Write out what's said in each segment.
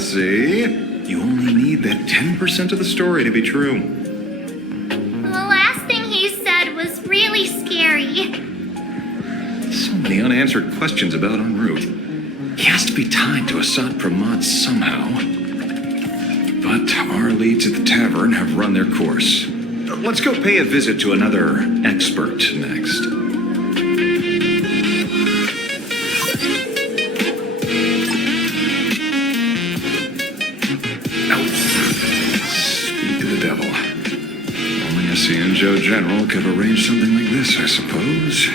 See? You only need that 10% of the story to be true. The last thing he said was really scary. So many unanswered questions about en route. He has to be tied to Assad Pramod somehow. But our leads at the tavern have run their course. Let's go pay a visit to another expert next. Joe General could arrange something like this, I suppose.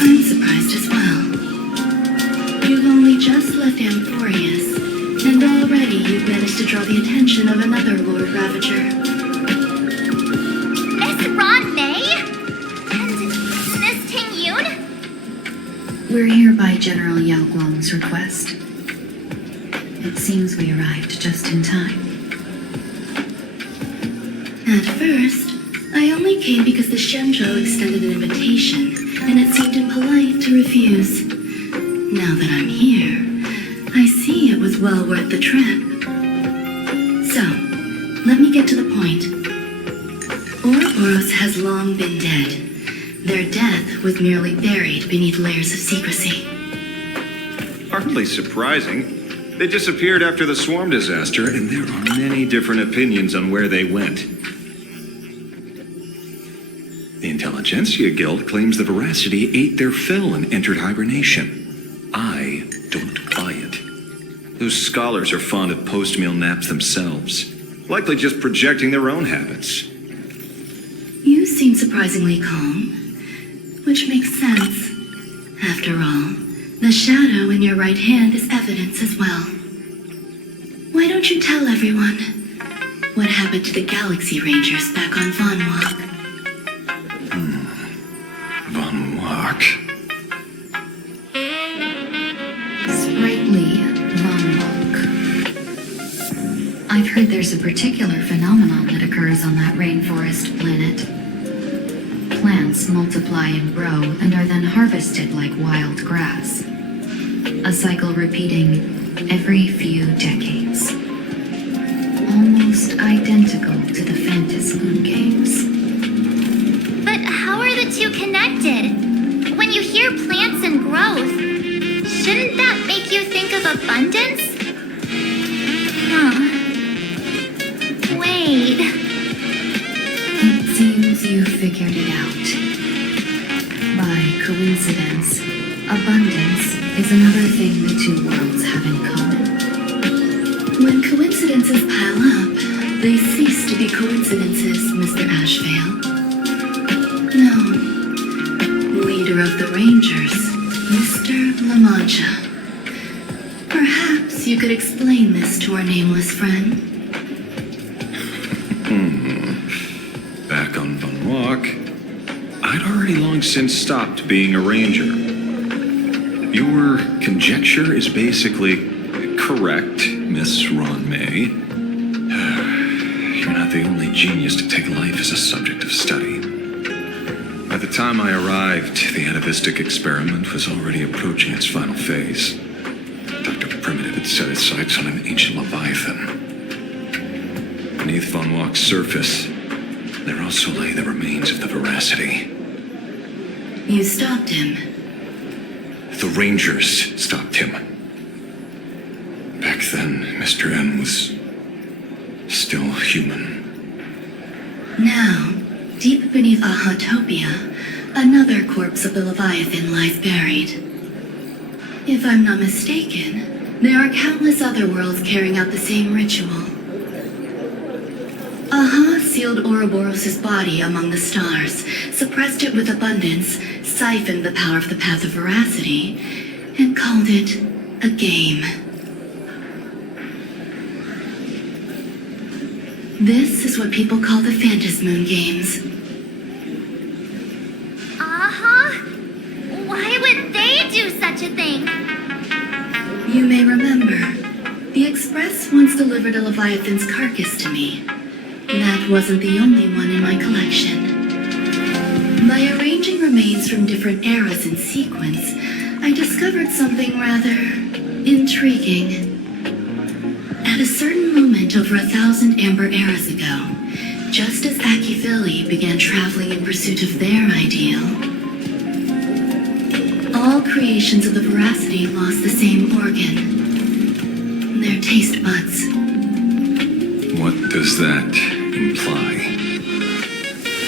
I'm surprised as well. You've only just left Amphorius, and already you've managed to draw the attention of another Lord Ravager. Miss Ron May? And Miss Ting Yoon? We're here by General Yao Guang's request. It seems we arrived just in time. At first, I only came because the Shenzhou extended an invitation, and it seemed impolite to refuse. Now that I'm here, I see it was well worth the trip. So, let me get to the point. Ouroboros has long been dead. Their death was merely buried beneath layers of secrecy. Hardly surprising. They disappeared after the swarm disaster, and there are many different opinions on where they went. The Intelligentsia Guild claims the Veracity ate their fill and entered hibernation. I don't buy it. Those scholars are fond of post-meal naps themselves, likely just projecting their own habits. You seem surprisingly calm, which makes sense. After all, the shadow in your right hand is evidence as well. Why don't you tell everyone what happened to the Galaxy Rangers back on Von Walk? Von Walk? Sprightly Von Walk. I've heard there's a particular phenomenon that occurs on that rainforest planet. Plants multiply and grow and are then harvested like wild grass. A cycle repeating every few decades. Almost identical to the phantasmoon games. But how are the two connected? When you hear plants and growth, shouldn't that make you think of abundance? Huh. Wait. It seems you figured it out. By coincidence, abundance is another thing the two worlds have in common. When coincidences pile up, they cease to be coincidences, Mr. Ashvale. No. Leader of the Rangers, Mr. La Mancha. Perhaps you could explain this to our nameless friend. Back on Von Walk, I'd already long since stopped being a ranger. Your conjecture is basically correct, Miss Ron May. You're not the only genius to take life as a subject of study. By the time I arrived, the atavistic experiment was already approaching its final phase. Dr. Primitive had set his sights on an ancient leviathan. Beneath Von Walk's surface, there also lay the remains of the Veracity. You stopped him. The Rangers stopped him. Back then, Mr. N was still human. Now, deep beneath Ahatopia, another corpse of the Leviathan lies buried. If I'm not mistaken, there are countless other worlds carrying out the same ritual. Aha sealed Ouroboros' body among the stars, suppressed it with abundance, siphoned the power of the Path of Veracity, and called it a game. This is what people call the phantasmoon games. Why would they do such a thing? You may remember, the Express once delivered a Leviathan's carcass to me. That wasn't the only one in my collection. By arranging remains from different eras in sequence, I discovered something rather intriguing. At a certain moment over 1,000 Amber eras ago, just as Akivili began traveling in pursuit of their ideal, all creations of the Veracity lost the same organ, their taste buds. What does that imply?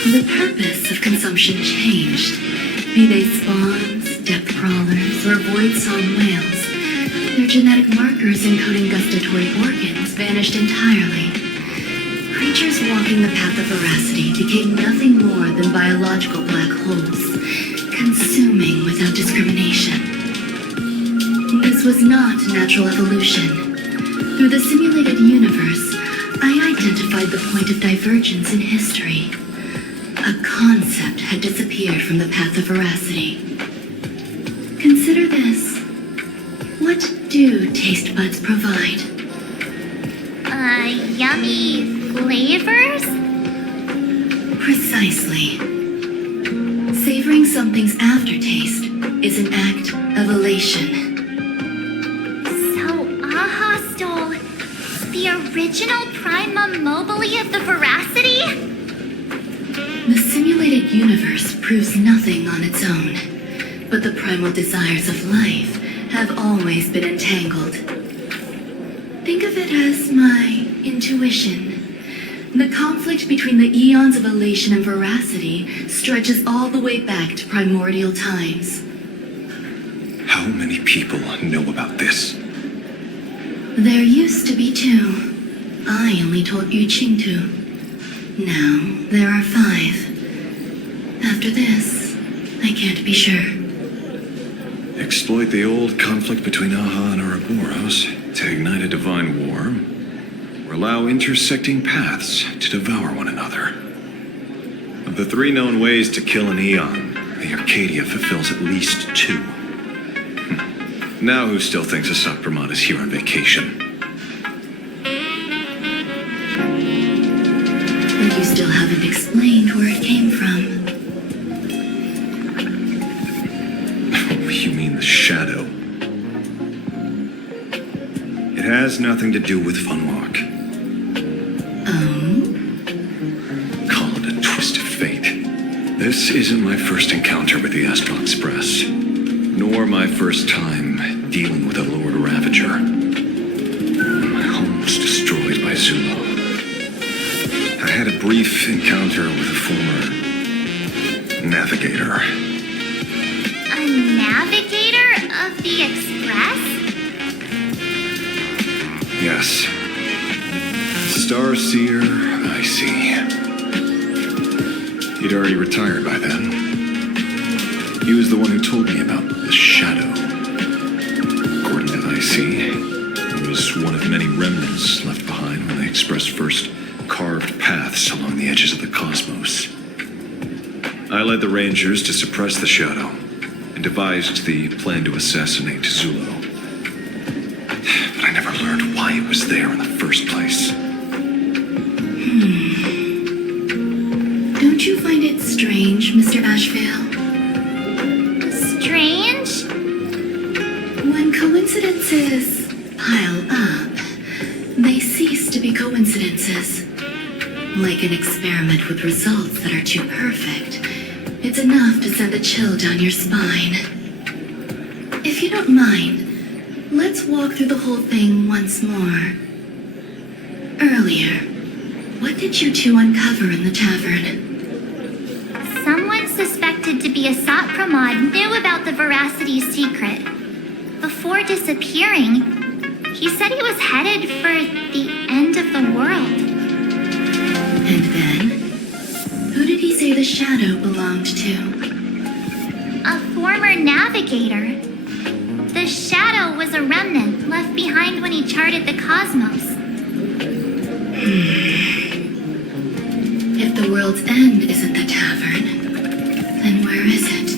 The purpose of consumption changed. Be they spawns, depth crawlers, or void-song whales, their genetic markers encoding gustatory organs vanished entirely. Creatures walking the path of Veracity became nothing more than biological black holes, consuming without discrimination. This was not natural evolution. Through the simulated universe, I identified the point of divergence in history. A concept had disappeared from the path of Veracity. Consider this. What do taste buds provide? Yummy flavors? Precisely. Savoring something's aftertaste is an act of elation. So Aha stole the original Prima Mobile of the Veracity? The simulated universe proves nothing on its own, but the primal desires of life have always been entangled. Think of it as my intuition. The conflict between the eons of elation and veracity stretches all the way back to primordial times. How many people know about this? There used to be 2. I only told Yuqing 2. Now, there are 5. After this, I can't be sure. Exploit the old conflict between Aha and Ouroboros to ignite a divine war, or allow intersecting paths to devour one another. Of the 3 known ways to kill an eon, the Arcadia fulfills at least 2. Now who still thinks a Sakramon is here on vacation? But you still haven't explained where it came from. You mean the shadow? It has nothing to do with Funwalk. Oh? Call it a twist of fate. This isn't my first encounter with the Astral Express, nor my first time dealing with a Lord Ravager. My home was destroyed by Zulu. I had a brief encounter with a former navigator. A navigator of the Express? Yes. Starseer, I see. He'd already retired by then. He was the one who told me about the shadow. According to IC, it was one of many remnants left behind when the Express first carved paths along the edges of the cosmos. I led the Rangers to suppress the shadow and devised the plan to assassinate Zulu. But I never learned why it was there in the first place. Don't you find it strange, Mr. Ashvale? Strange? When coincidences pile up, they cease to be coincidences. Like an experiment with results that are too perfect, it's enough to send a chill down your spine. If you don't mind, let's walk through the whole thing once more. Earlier, what did you 2 uncover in the tavern? Someone suspected to be a Sakramon knew about the Veracity secret. Before disappearing, he said he was headed for the end of the world. And then, who did he say the shadow belonged to? A former navigator. The shadow was a remnant left behind when he charted the cosmos. If the world's end isn't the tavern, then where is it?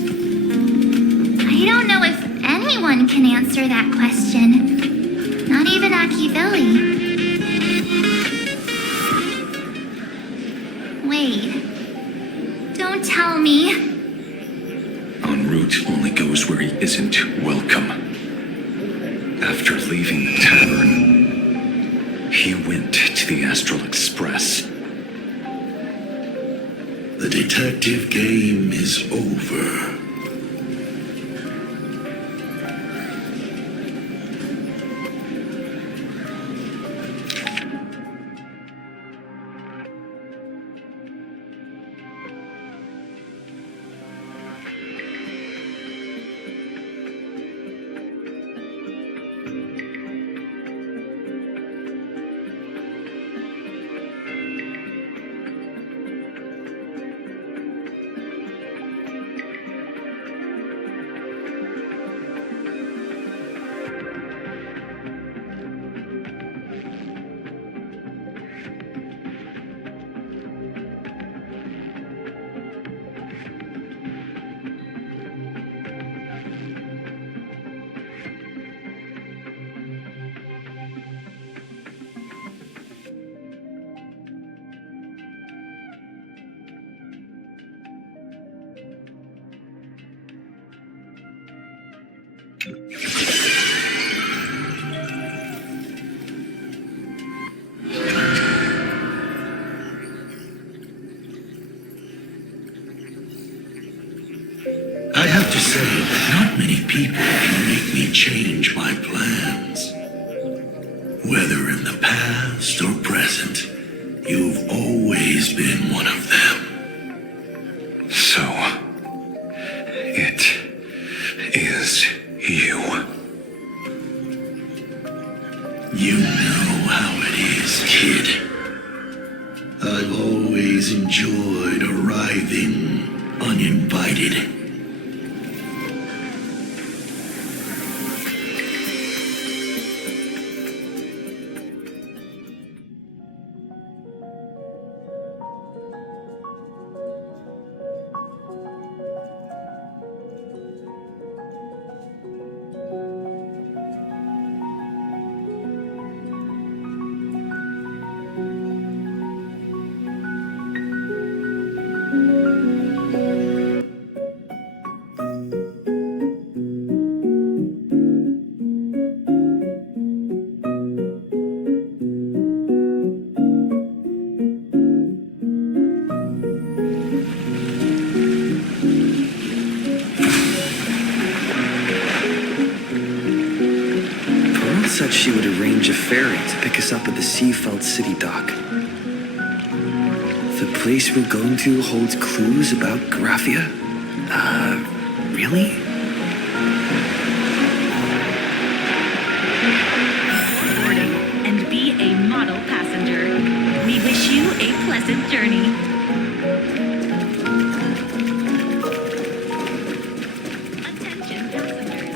I don't know if anyone can answer that question. Not even Akivili. Wait. Don't tell me. goes where he isn't welcome. After leaving the tavern, he went to the Astral Express. The detective game is over. I have to say that not many people can make me change my plans. Whether in the past or present, you've always been one of them. So, it is you. You know how it is, kid. I've always enjoyed arriving uninvited. Said she would arrange a ferry to pick us up at the Seafeld City dock. The place we're going to holds clues about Graffia? Really? Boarding and be a model passenger. We wish you a pleasant journey. Attention passengers.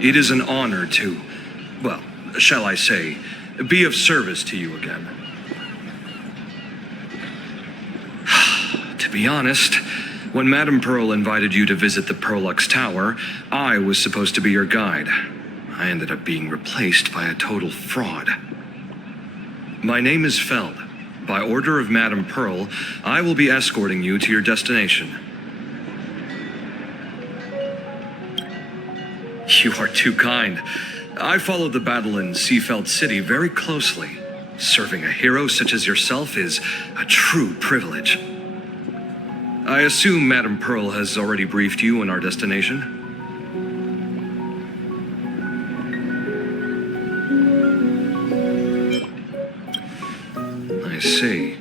It is an honor to, well, shall I say, be of service to you again. To be honest, when Madame Pearl invited you to visit the Perlux Tower, I was supposed to be your guide. I ended up being replaced by a total fraud. My name is Feld. By order of Madame Pearl, I will be escorting you to your destination. You are too kind. I followed the battle in Seafeld City very closely. Serving a hero such as yourself is a true privilege. I assume Madame Pearl has already briefed you on our destination? I see.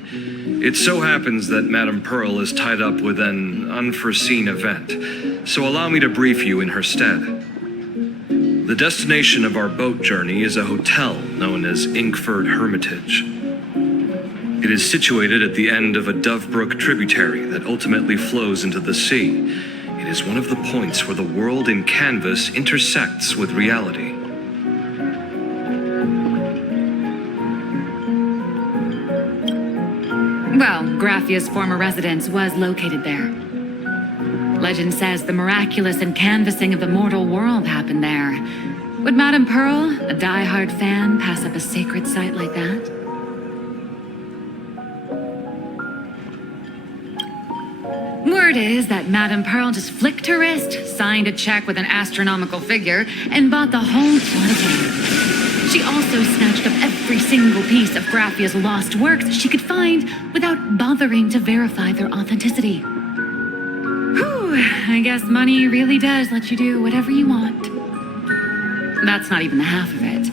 It so happens that Madame Pearl is tied up with an unforeseen event, so allow me to brief you in her stead. The destination of our boat journey is a hotel known as Inkford Hermitage. It is situated at the end of a Dovebrook tributary that ultimately flows into the sea. It is one of the points where the world in canvas intersects with reality. Well, Graffia's former residence was located there. Legend says the miraculous canvassing of the mortal world happened there. Would Madame Pearl, a die-hard fan, pass up a sacred site like that? Word is that Madame Pearl just flicked her wrist, signed a check with an astronomical figure, and bought the whole planetarium. She also snatched up every single piece of Graffia's lost works she could find without bothering to verify their authenticity. Whew, I guess money really does let you do whatever you want. That's not even the half of it.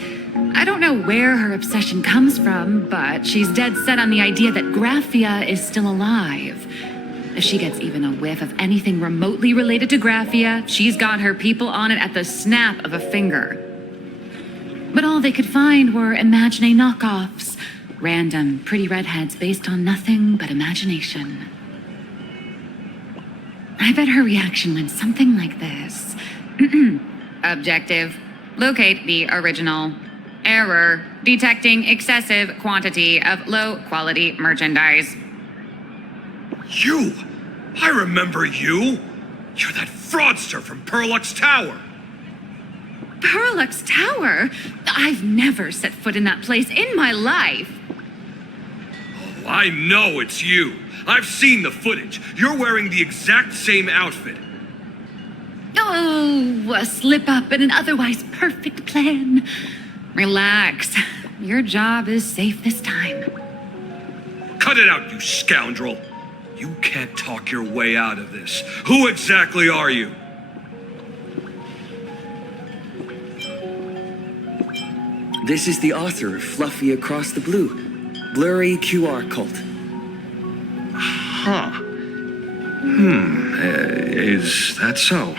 I don't know where her obsession comes from, but she's dead set on the idea that Graffia is still alive. If she gets even a whiff of anything remotely related to Graffia, she's got her people on it at the snap of a finger. But all they could find were imaginé knockoffs, random, pretty redheads based on nothing but imagination. I bet her reaction went something like this. Objective. Locate the original. Error. Detecting excessive quantity of low-quality merchandise. You! I remember you! You're that fraudster from Perlux Tower! Perlux Tower? I've never set foot in that place in my life. Oh, I know it's you! I've seen the footage. You're wearing the exact same outfit. Oh, a slip-up in an otherwise perfect plan. Relax. Your job is safe this time. Cut it out, you scoundrel! You can't talk your way out of this. Who exactly are you? This is the author of Fluffy Across the Blue, Blurry QR Cult. Huh. Is that so?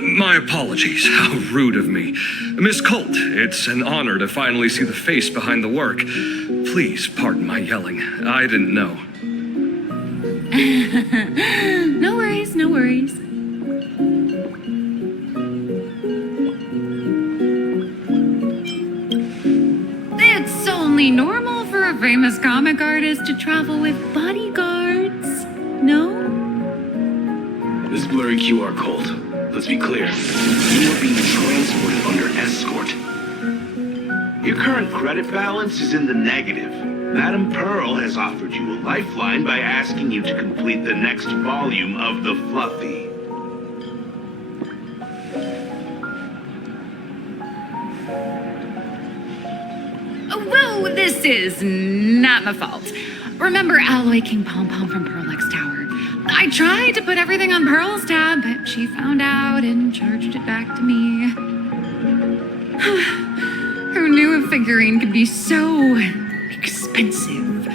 My apologies. How rude of me. Miss Colt, it's an honor to finally see the face behind the work. Please pardon my yelling. I didn't know. No worries, no worries. It's only normal for a famous comic artist to travel with bodyguards, no? This blurry QR cult. Let's be clear. You are being transported under escort. Your current credit balance is in the negative. Madame Pearl has offered you a lifeline by asking you to complete the next volume of the Fluffy. Whoa, this is not my fault. Remember Alloy King Pom Pom from Perlux Tower? I tried to put everything on Pearl's tab, but she found out and charged it back to me. Who knew a figurine could be so expensive?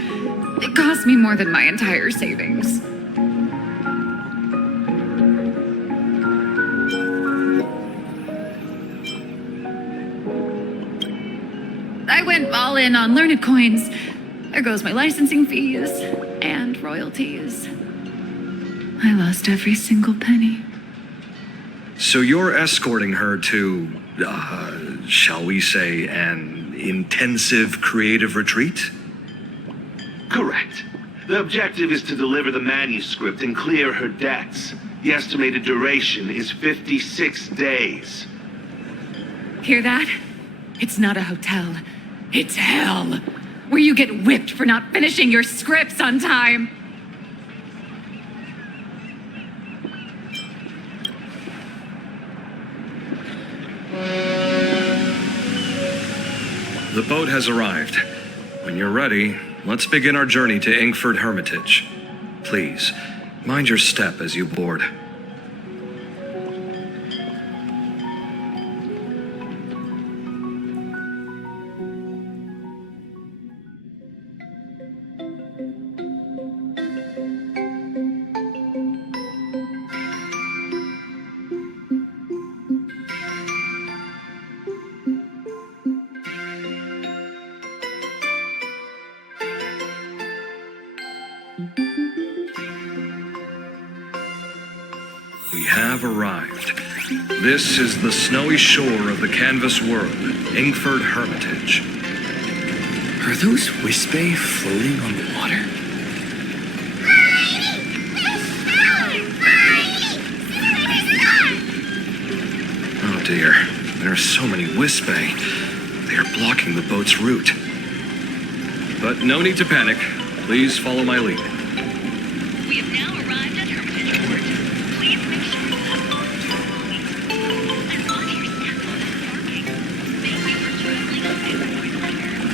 It cost me more than my entire savings. I went all in on learned coins. There goes my licensing fees and royalties. I lost every single penny. So you're escorting her to, shall we say, an intensive creative retreat? Correct. The objective is to deliver the manuscript and clear her debts. The estimated duration is 56 days. Hear that? It's not a hotel. It's hell, where you get whipped for not finishing your scripts on time. The boat has arrived. When you're ready, let's begin our journey to Inkford Hermitage. Please, mind your step as you board. We have arrived. This is the snowy shore of the canvas world, Ingford Hermitage. Are those Wispe floating on the water? Oh dear, there are so many Wispe. They are blocking the boat's route. But no need to panic. Please follow my lead. We have now arrived at Hermitage Port. Please make sure you have all your belongings. And watch your step on the parking. Thank you for traveling on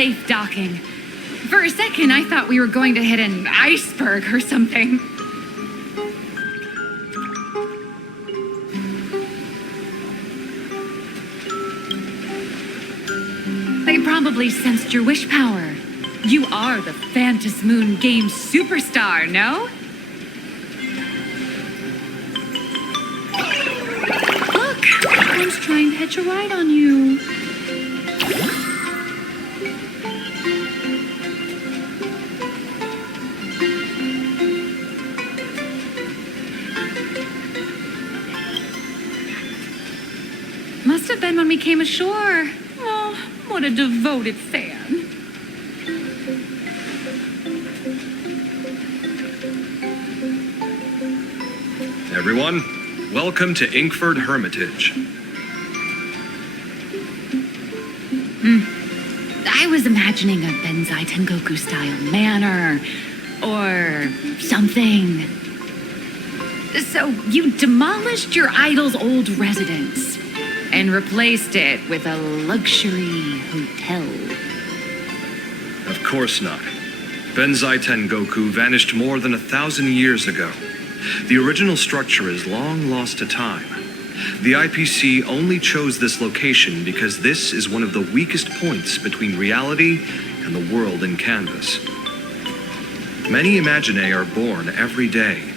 Safe docking. For a second, I thought we were going to hit an iceberg or something. They probably sensed your wish power. You are the phantasmoon game superstar, no? Look, someone's trying to hitch a ride on you. Must have been when we came ashore. Oh, what a devoted fan. Everyone, welcome to Ingford Hermitage. I was imagining a Benzai Tengoku style manor or something. So you demolished your idol's old residence and replaced it with a luxury hotel. Of course not. Benzai Tengoku vanished more than 1,000 years ago. The original structure is long lost to time. The IPC only chose this location because this is one of the weakest points between reality and the world in canvas. Many Imaginae are born every day,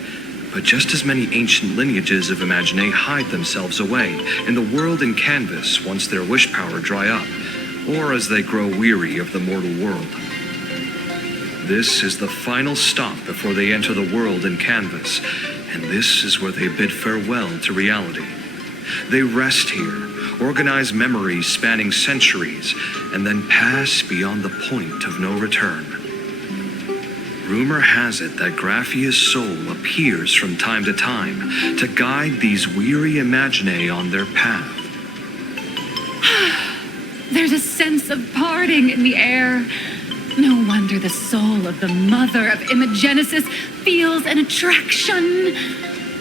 but just as many ancient lineages of Imaginae hide themselves away in the world in canvas once their wish power dry up, or as they grow weary of the mortal world. This is the final stop before they enter the world in canvas, and this is where they bid farewell to reality. They rest here, organize memories spanning centuries, and then pass beyond the point of no return. Rumor has it that Graffia's soul appears from time to time to guide these weary Imaginae on their path. There's a sense of parting in the air. No wonder the soul of the mother of Imogenesis feels an attraction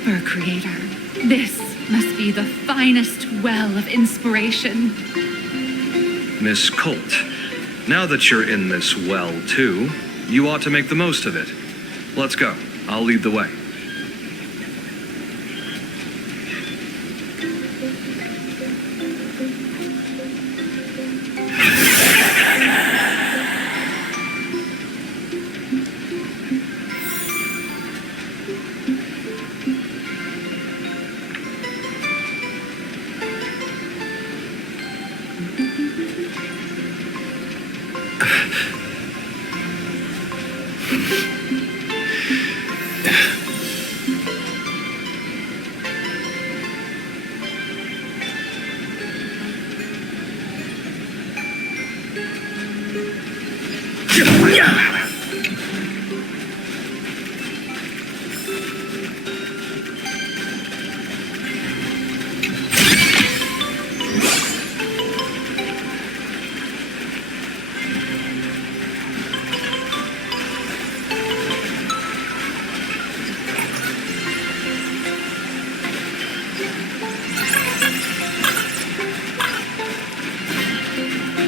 for a creator. This must be the finest well of inspiration. Miss Colt, now that you're in this well, too, you ought to make the most of it. Let's go. I'll lead the way.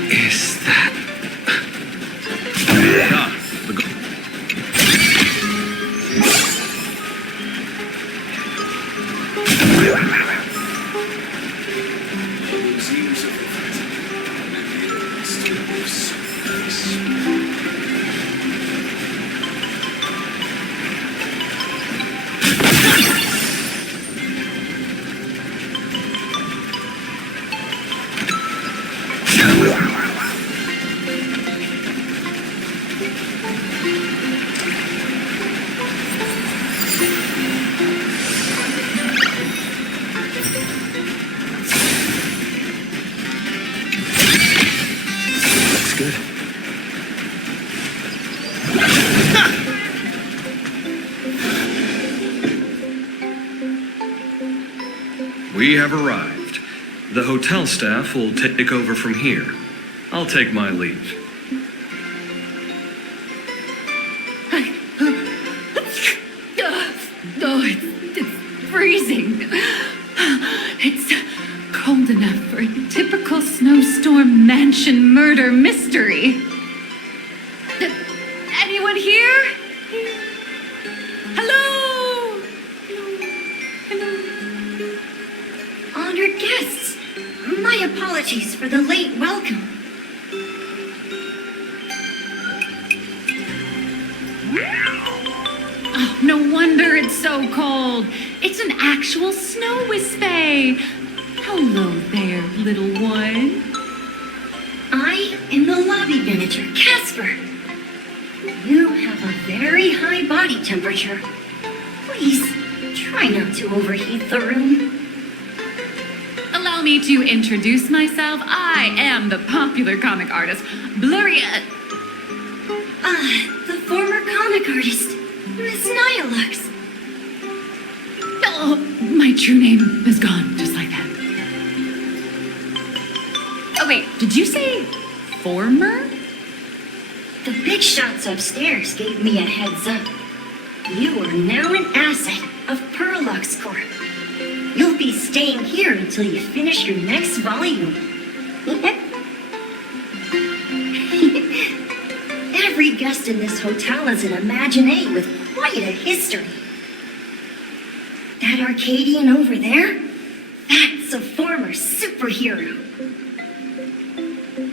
Is that... good. We have arrived. The hotel staff will take over from here. I'll take my leave. Oh, it's freezing. It's cold enough for a typical snowstorm mansion murder mystery. Anyone here? Hello? Hello? Honored guests, my apologies for the late welcome. Oh, no wonder it's so cold. It's an actual snow wispy. Hello there, little one. I am the lobby manager, Casper. You have a very high body temperature. Please, try not to overheat the room. Allow me to introduce myself. I am the popular comic artist, Blurry... The former comic artist, Miss Nihilux. Oh, my true name is gone, just like that. Oh, wait, did you say former? The big shots upstairs gave me a heads up. You are now an asset of Perlux Corp. You'll be staying here until you finish your next volume. Every guest in this hotel is an Imaginee with quite a history. That Arcadian over there? That's a former superhero.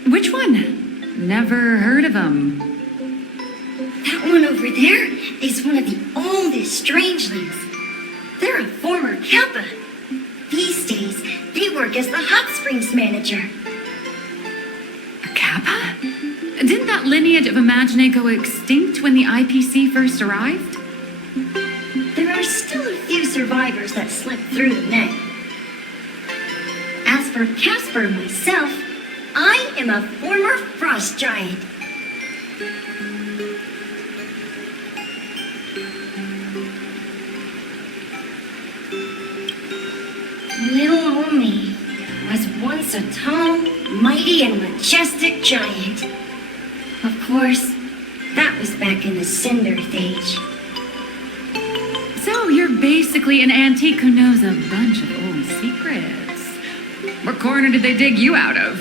Which one? Never heard of him. That one over there is one of the oldest strangelings. They're a former Kappa. These days, they work as the hot springs manager. A Kappa? Didn't that lineage of Imaginee go extinct when the IPC first arrived? There are still a few survivors that slipped through the net. As for Casper myself, I am a former frost giant. Little old me was once a tall, mighty, and majestic giant. Of course, back in the Cinder Stage. So you're basically an antique who knows a bunch of old secrets. What corner did they dig you out of?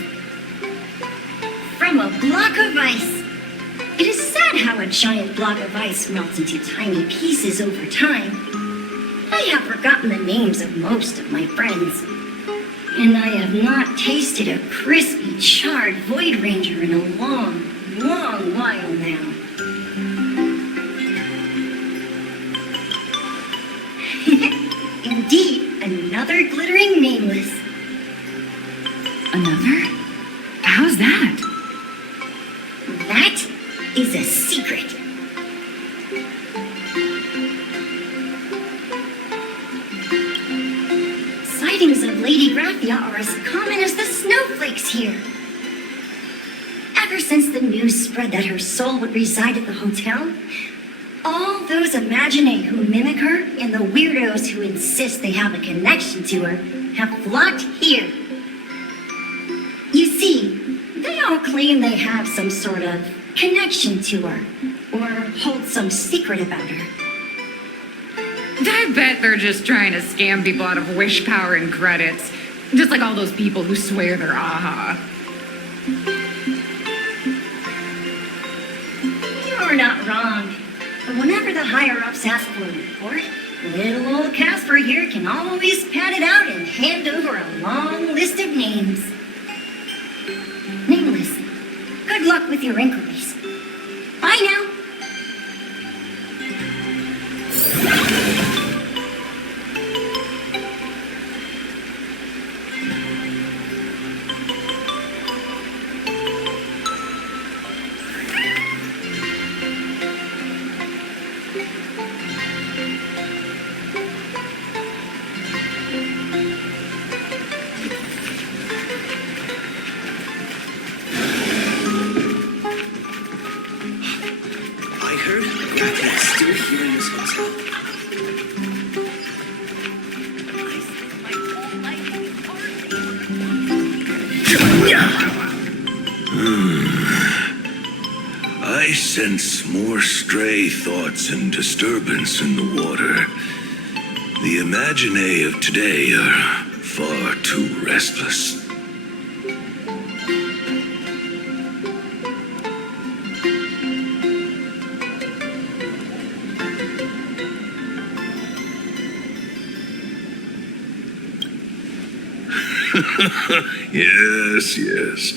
From a block of ice. It is sad how a giant block of ice melts into tiny pieces over time. I have forgotten the names of most of my friends. And I have not tasted a crispy, charred Void Ranger in a long, long while now. Indeed, another glittering nameless. Another? How's that? That is a secret. Sightings of Lady Gracia are as common as the snowflakes here. Ever since the news spread that her soul would reside at the hotel, all those imaginae who mimic her and the weirdos who insist they have a connection to her have flocked here. You see, they all claim they have some sort of connection to her, or hold some secret about her. I bet they're just trying to scam people out of wish power and credits. Just like all those people who swear they're aha. You're not wrong. But whenever the higher-ups ask for a report, little old Casper here can always pad it out and hand over a long list of names. Nameless, good luck with your inquiries. Bye now. I sense more stray thoughts and disturbance in the water. The imaginae of today are far too restless. Yes.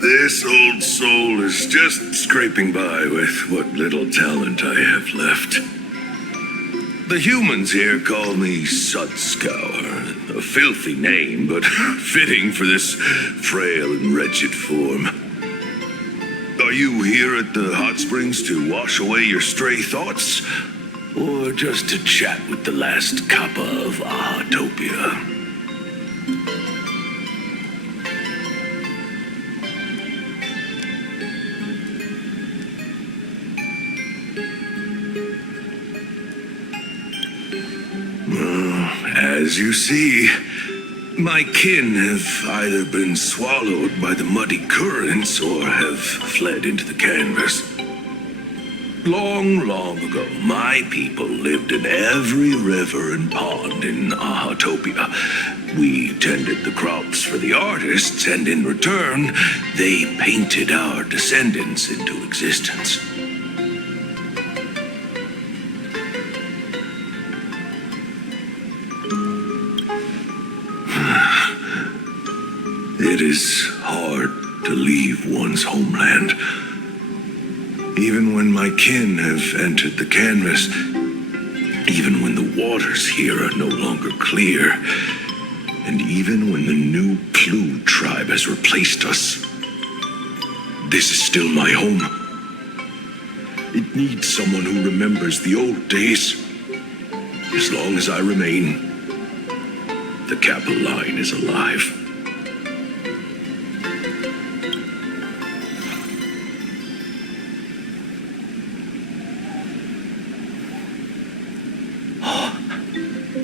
This old soul is just scraping by with what little talent I have left. The humans here call me Sudscour, a filthy name, but fitting for this frail and wretched form. Are you here at the hot springs to wash away your stray thoughts? Or just to chat with the last kappa of Ahatopia? As you see, my kin have either been swallowed by the muddy currents or have fled into the canvas. Long, long ago, my people lived in every river and pond in Ahatopia. We tended the crops for the artists, and in return, they painted our descendants into existence. It is hard to leave one's homeland. Even when my kin have entered the canvas, even when the waters here are no longer clear, and even when the new Plu tribe has replaced us, this is still my home. It needs someone who remembers the old days. As long as I remain, the Kappa line is alive.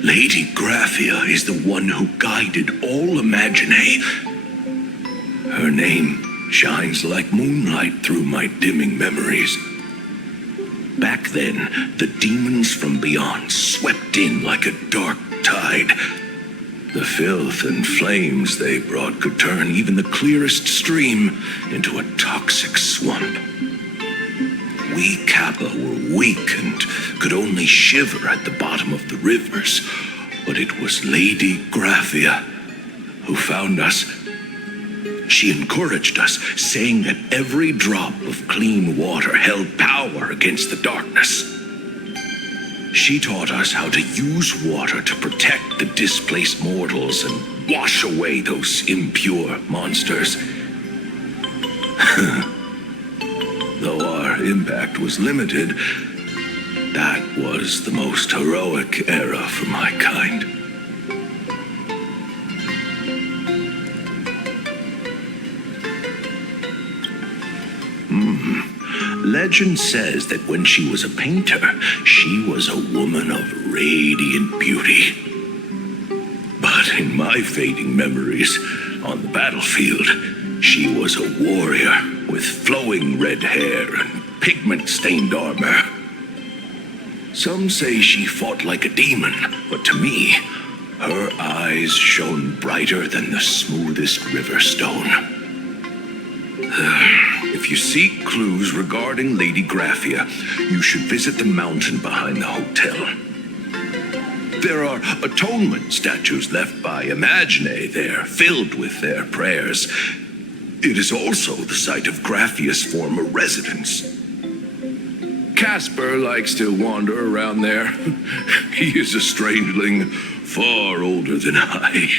Lady Gracia is the one who guided all imaginae. Her name shines like moonlight through my dimming memories. Back then, the demons from beyond swept in like a dark tide. The filth and flames they brought could turn even the clearest stream into a toxic swamp. We Kappa were weak and could only shiver at the bottom of the rivers, but it was Lady Gracia who found us. She encouraged us, saying that every drop of clean water held power against the darkness. She taught us how to use water to protect the displaced mortals and wash away those impure monsters. Though our impact was limited, that was the most heroic era for my kind. Legend says that when she was a painter, she was a woman of radiant beauty. But in my fading memories, on the battlefield, she was a warrior with flowing red hair and pigment-stained armor. Some say she fought like a demon, but to me, her eyes shone brighter than the smoothest river stone. If you seek clues regarding Lady Gracia, you should visit the mountain behind the hotel. There are atonement statues left by Imagine there, filled with their prayers. It is also the site of Gracia's former residence. Casper likes to wander around there. He is a strangeling far older than I.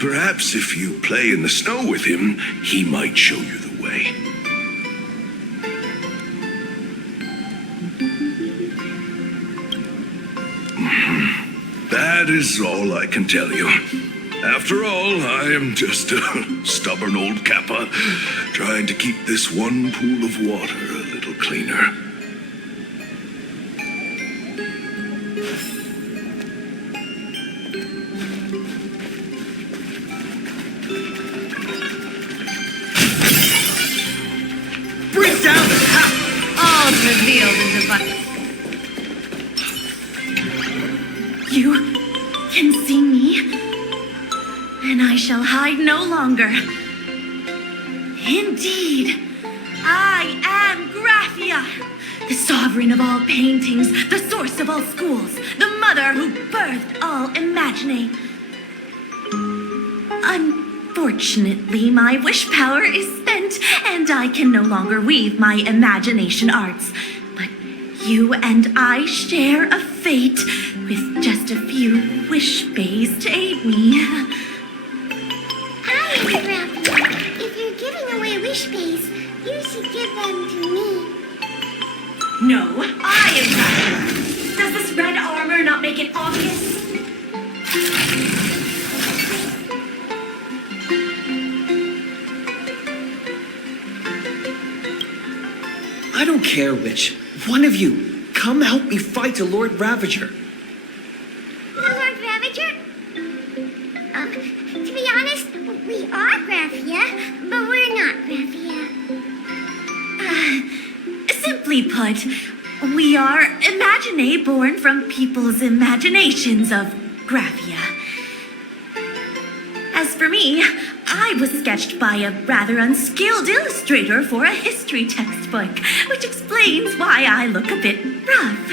Perhaps if you play in the snow with him, he might show you the way. That is all I can tell you. After all, I am just a stubborn old Kappa, trying to keep this one pool of water a little cleaner. Bring down the house! All revealed in divine. You can see me, and I shall hide no longer. Indeed, I am Gracia, the sovereign of all paintings, the source of all schools, the mother who birthed all Imagine. Unfortunately, my wish power is spent, and I can no longer weave my imagination arts. But you and I share a fate with just a few wish bays to aid me. I am Gracia. If you're giving away wish bays, you should give them to me. No, I am Gracia. Does this red armor not make it obvious? I don't care which. One of you, come help me fight the Lord Ravager. The Lord Ravager? To be honest, we are Gracia, but we're not Gracia. Simply put, we are Imagine born from people's imaginations of Gracia. As for me, I was sketched by a rather unskilled illustrator for a history textbook, which explains why I look a bit rough.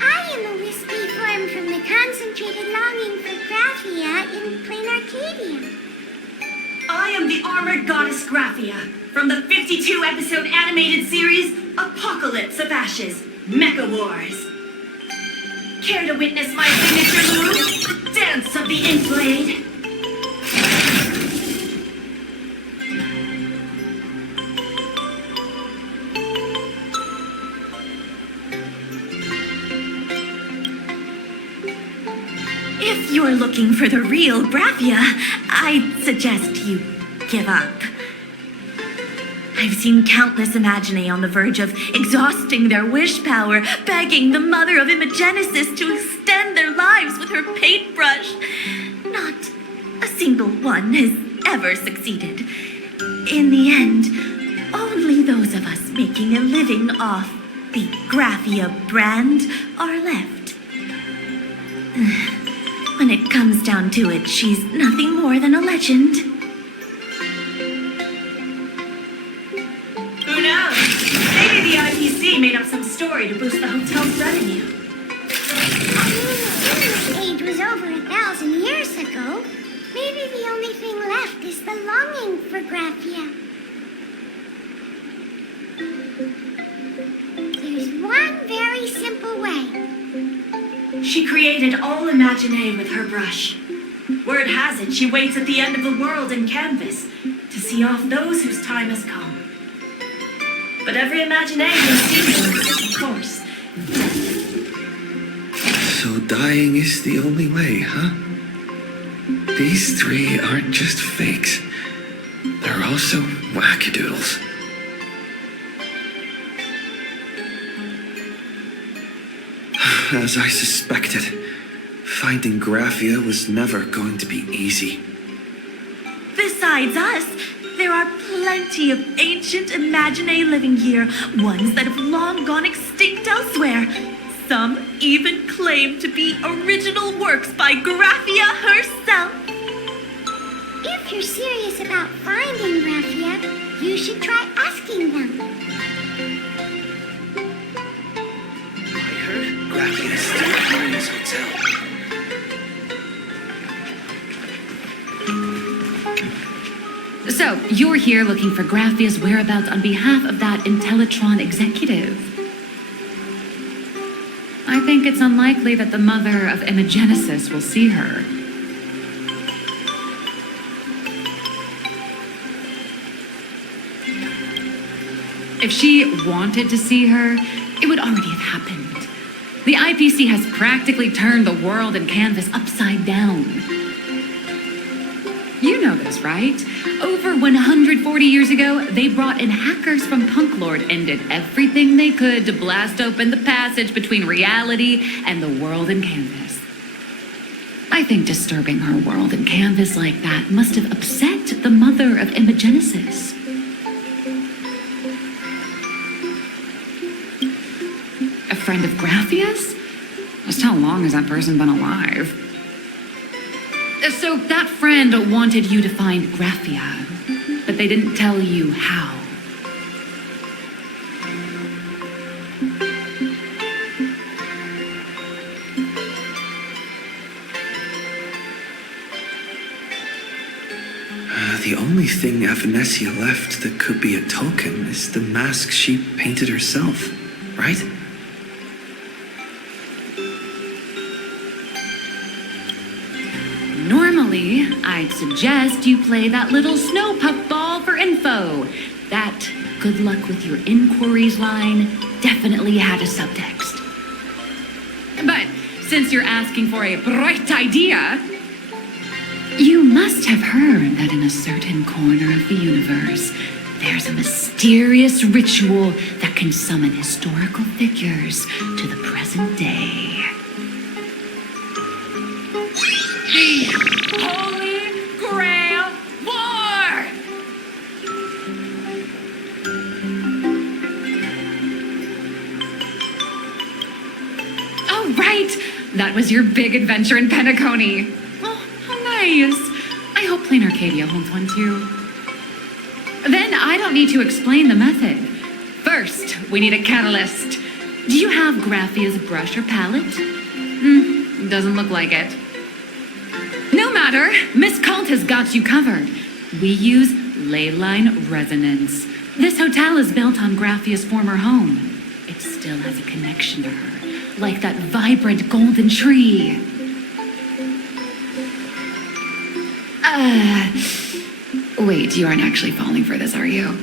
I am a wispy form from the concentrated longing for Gracia in plain Arcadia. I am the armored goddess Gracia from the 52-episode animated series Apocalypse of Ashes, Mecha Wars. Care to witness my signature move? Dance of the Inflade. If you're looking for the real Gracia, I'd suggest you give up. I've seen countless Imagine on the verge of exhausting their wish power, begging the mother of Imagenesis to extend their lives with her paintbrush. Not a single one has ever succeeded. In the end, only those of us making a living off the Graphia brand are left. When it comes down to it, she's nothing more than a legend. Who knows? Maybe the IPC made up some story to boost the hotel's revenue. Age was over 1,000 years ago. Maybe the only thing left is the longing for Graphia. There's one very simple way. She created all Imagine with her brush. Word has it, she waits at the end of the world in canvas to see off those whose time has come. But every Imagine will see those, of course, death. So dying is the only way, huh? These three aren't just fakes. They're also wackadoodles. As I suspected, finding Graphia was never going to be easy. Besides us, there are plenty of ancient Imagine living here, ones that have long gone extinct elsewhere. Some even claim to be original works by Graphia herself. If you're serious about finding Graphia, you should try asking them. Graphia is still here in this hotel. So, you're here looking for Graphia's whereabouts on behalf of that Intellitron executive. I think it's unlikely that the mother of Imagenesis will see her. If she wanted to see her, it would already have happened. The IPC has practically turned the world and canvas upside down. You know this, right? Over 140 years ago, they brought in hackers from Punklord and did everything they could to blast open the passage between reality and the world and canvas. I think disturbing her world and canvas like that must have upset the mother of Imagenesis. A friend of Graphia's? Just how long has that person been alive? So that friend wanted you to find Graphia, but they didn't tell you how. The only thing Avanesia left that could be a token is the mask she painted herself, right? Normally, I'd suggest you play that little snow puffball for info. That good luck with your inquiries line definitely had a subtext. But since you're asking for a bright idea, you must have heard that in a certain corner of the universe, there's a mysterious ritual that can summon historical figures to the present day. The Holy Grail War! Oh, right! That was your big adventure in Penacony. Oh, how nice. I hope Plain Arcadia holds one too. Then I don't need to explain the method. First, we need a catalyst. Do you have Graphia's brush or palette? Doesn't look like it. No matter, Miss Cult has got you covered. We use ley line resonance. This hotel is built on Graphia's former home. It still has a connection to her, like that vibrant golden tree. Wait, you aren't actually falling for this, are you?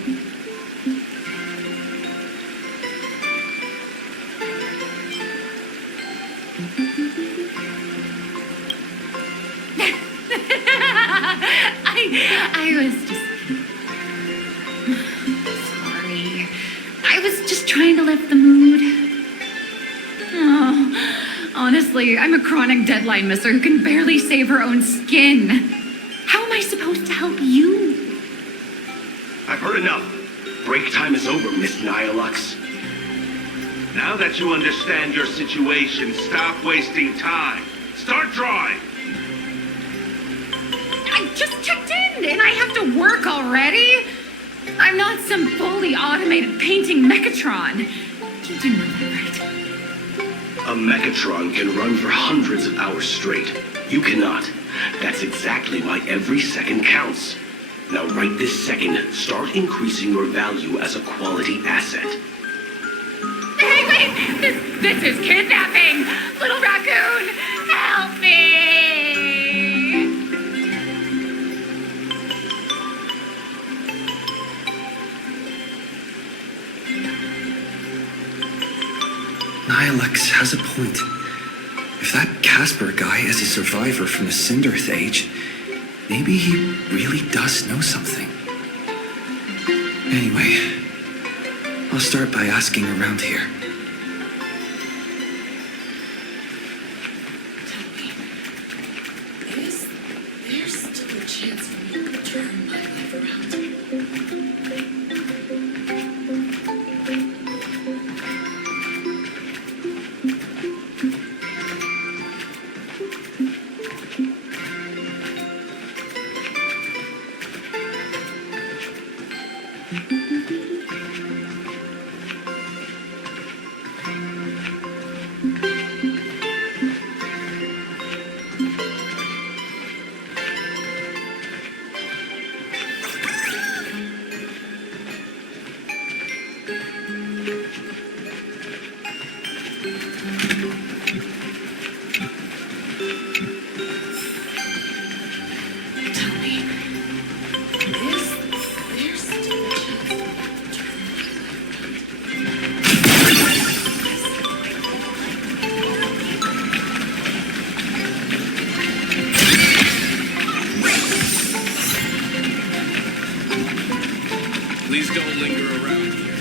I was just... Sorry. I was just trying to lift the mood. Oh, honestly, I'm a chronic deadline misser who can barely save her own skin. How am I supposed to help you? I've heard enough. Break time is over, Miss Nihilux. Now that you understand your situation, stop wasting time. Start drawing! I just checked in and I have to work already? I'm not some fully automated painting Mechatron. You do know that, right? A Mechatron can run for hundreds of hours straight. You cannot. That's exactly why every second counts. Now right this second, start increasing your value as a quality asset. Hey, wait! This is kidnapping! Little raccoon, help me! Nihilux has a point. If that Casper guy is a survivor from the Cinderth Age, maybe he really does know something. Anyway, I'll start by asking around here. Is there still a chance for me to turn my life around? Please don't linger around here.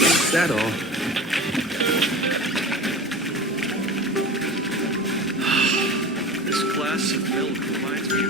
Is that all? This glass of milk reminds me of...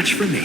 match for me.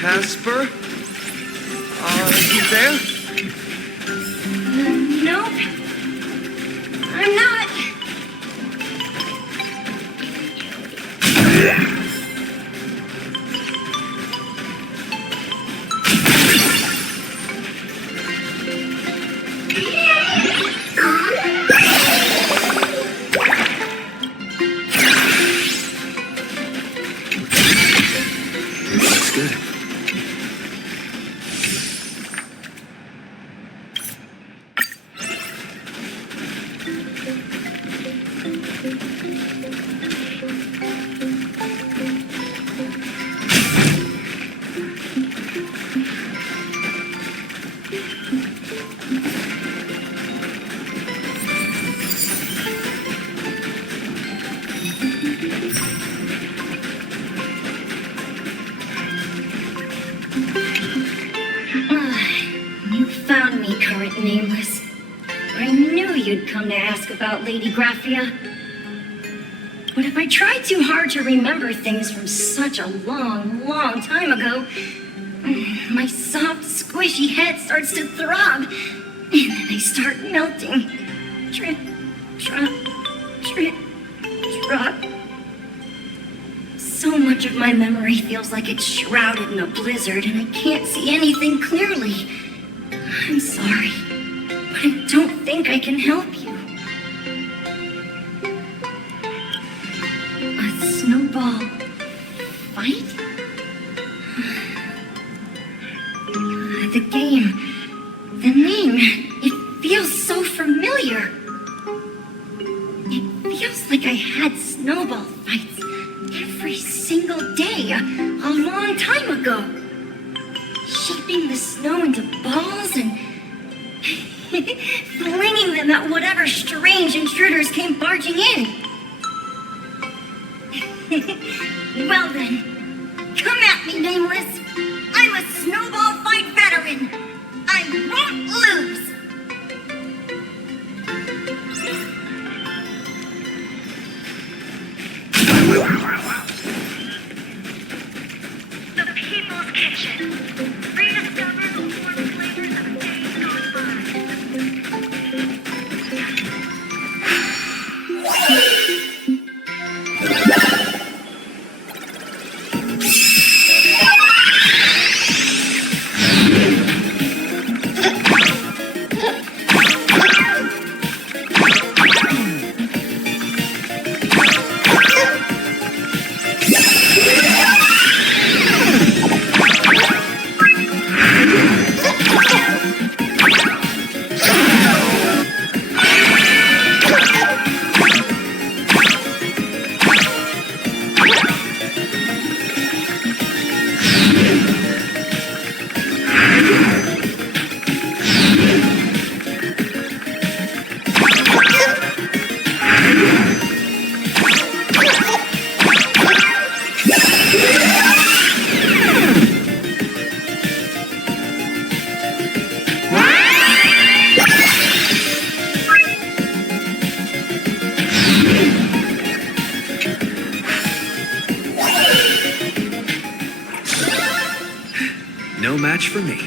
Casper? You there? Nope. I'm not. Looks good. You found me, current nameless. I knew you'd come to ask about Lady Gracia. But if I try too hard to remember things from such a long, long time ago, my soft, squishy head starts to throb, and then I start melting. Drip, drop, drip, drop. So much of my memory feels like it's shrouded in a blizzard, and I can't see anything clearly. I'm sorry, but I don't think I can help you. A snowball fight? The game, the name, it feels so familiar. It feels like I had snowball fights every single day a long time ago. Shaping the snow into balls and flinging them at whatever strange intruders came barging in. Well then, come at me, Nameless. I'm a snowball fight veteran. I won't lose. The People's Kitchen. Rediscover the warm flavors of days gone by. No match for me.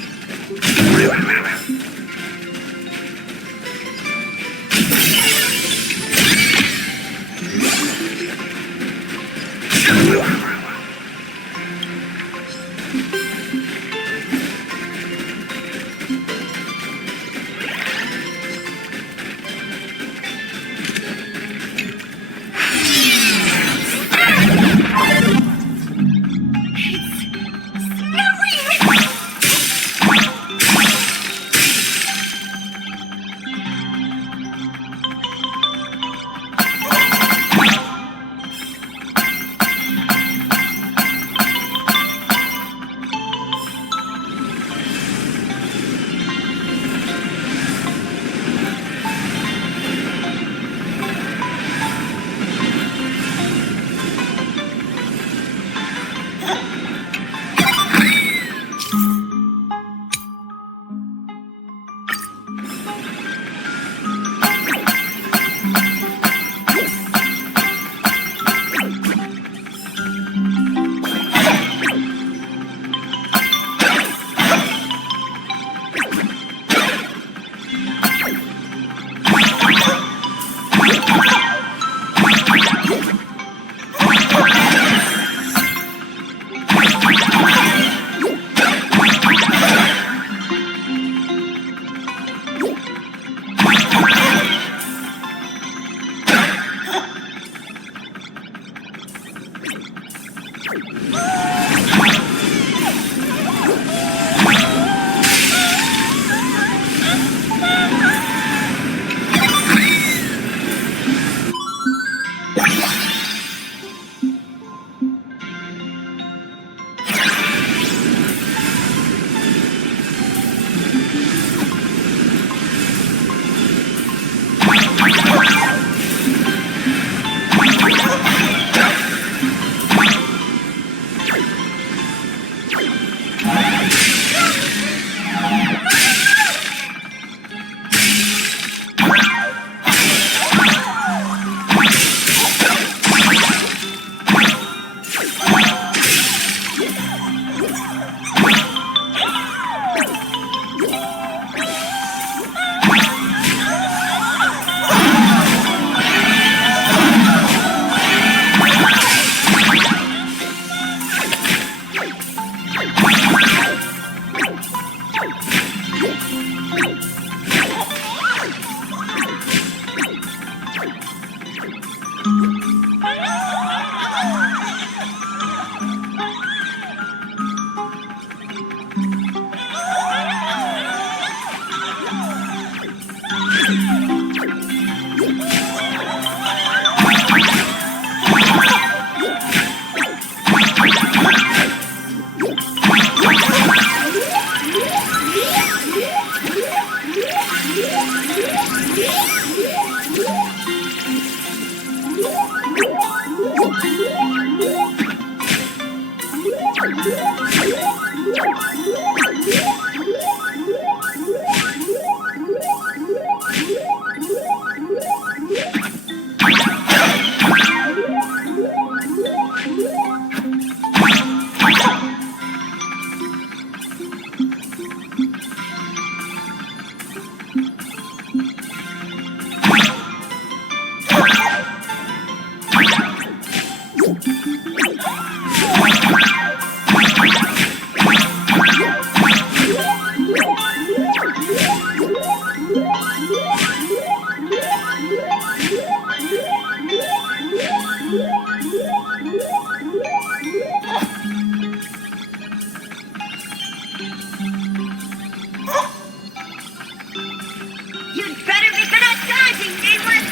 You'd better be good at dodging, Nameless!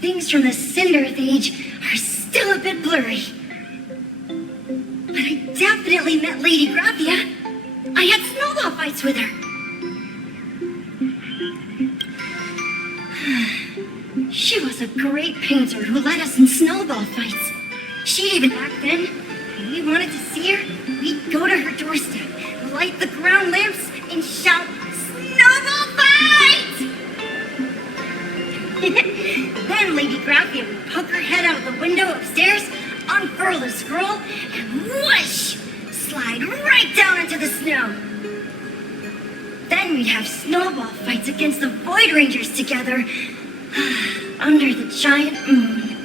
Things from the Cinderth Age are still a bit blurry. But I definitely met Lady Gracia. I had snowball fights with her. She was a great painter who led us in snowball fights. She'd even back then, when we wanted to see her, we'd go to her doorstep, light the ground lamps, and shout, "Snowball fight!" Then Lady Gracia would poke her head out of the window upstairs, unfurl the scroll, and whoosh! Slide right down into the snow. Then we'd have snowball fights against the Void Rangers together, under the giant moon.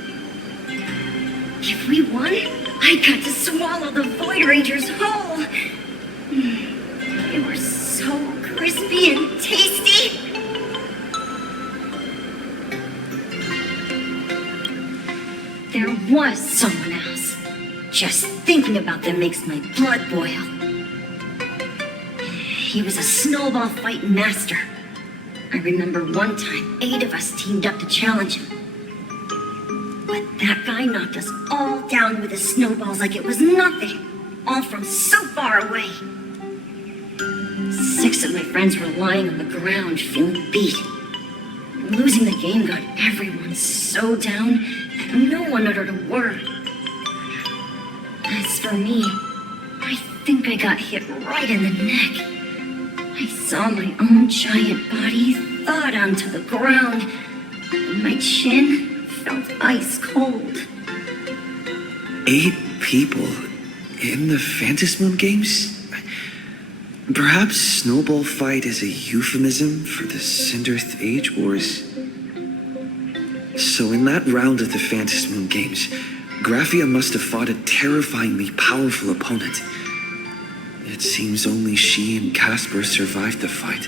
If we won, I got to swallow the Void Rangers whole. They were so crispy and tasty. There was someone else. Just thinking about them makes my blood boil. He was a snowball fight master. I remember one time 8 of us teamed up to challenge him. But that guy knocked us all down with his snowballs like it was nothing. All from so far away. 6 of my friends were lying on the ground feeling beat. Losing the game got everyone so down that no one uttered a word. As for me, I think I got hit right in the neck. I saw my own giant body thud onto the ground, and my chin felt ice cold. 8 people in the phantasmoon games? Perhaps Snowball Fight is a euphemism for the Cinderth Age Wars. So in that round of the phantasmoon games, Gracia must have fought a terrifyingly powerful opponent. It seems only she and Casper survived the fight.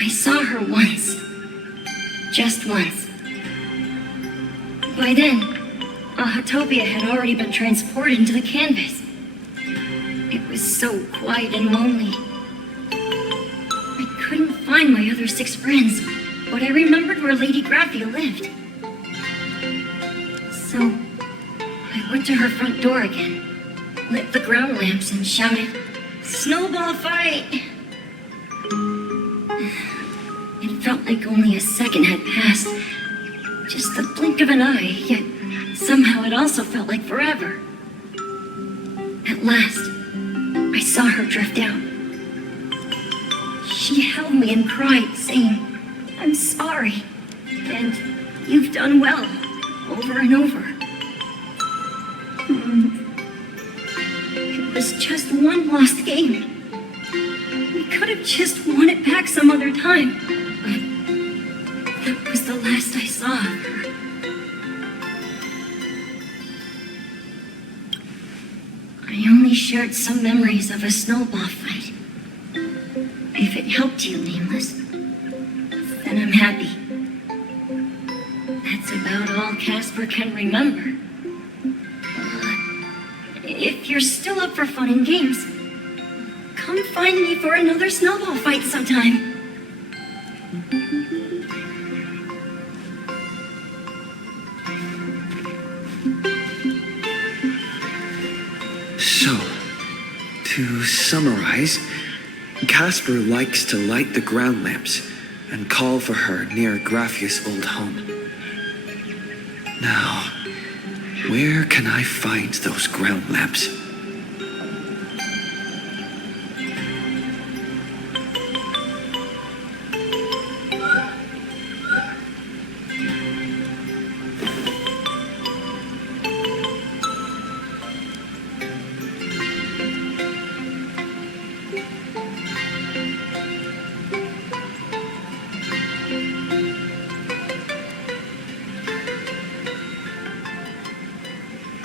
I saw her once. Just once. By then, Ahatopia had already been transported into the canvas. It was so quiet and lonely. I couldn't find my other 6 friends, but I remembered where Lady Gracia lived. So, I went to her front door again, lit the ground lamps and shouted, "Snowball fight!" It felt like only a second had passed. Just the blink of an eye, yet somehow it also felt like forever. At last, I saw her drift out. She held me and cried, saying, "I'm sorry, and you've done well," over and over. It was just one lost game. We could have just won it back some other time, but that was the last I saw of her. I only shared some memories of a snowball fight. If it helped you, Nameless, then I'm happy. That's about all Casper can remember. If you're still up for fun and games, come find me for another snowball fight sometime. So, to summarize, Casper likes to light the ground lamps and call for her near Graffia's old home. Now, where can I find those ground lamps?